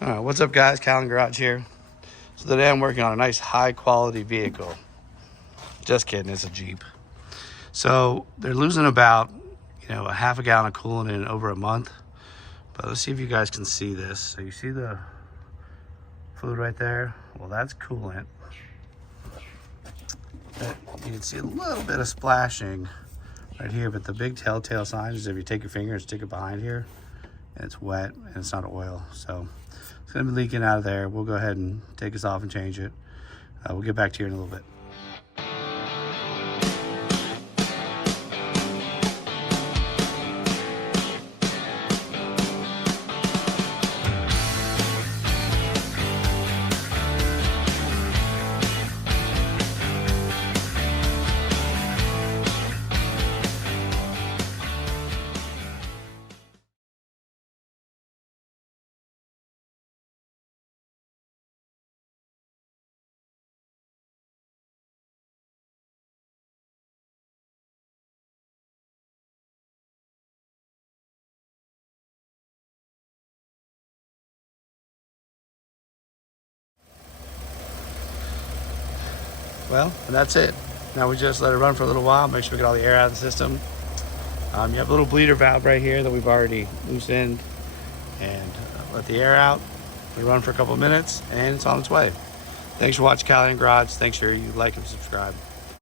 What's up, guys? Callahangarage here. So today I'm working on a nice high quality vehicle. Just kidding, it's a Jeep. So they're losing about, a half a gallon of coolant in over a month. But let's see if you guys can see this. So you see the fluid right there? Well, that's coolant. You can see a little bit of splashing right here, but the big telltale sign is if you take your finger and stick it behind here, and it's wet and it's not oil. So it's gonna be leaking out of there. We'll go ahead and take this off and change it. We'll get back to you in a little bit. Well, and that's it. Now we just let it run for a little while, make sure we get all the air out of the system. You have a little bleeder valve right here that we've already loosened, and let the air out. We run for a couple of minutes and it's on its way. Thanks for watching Callahangarage. Thanks for you like and subscribe.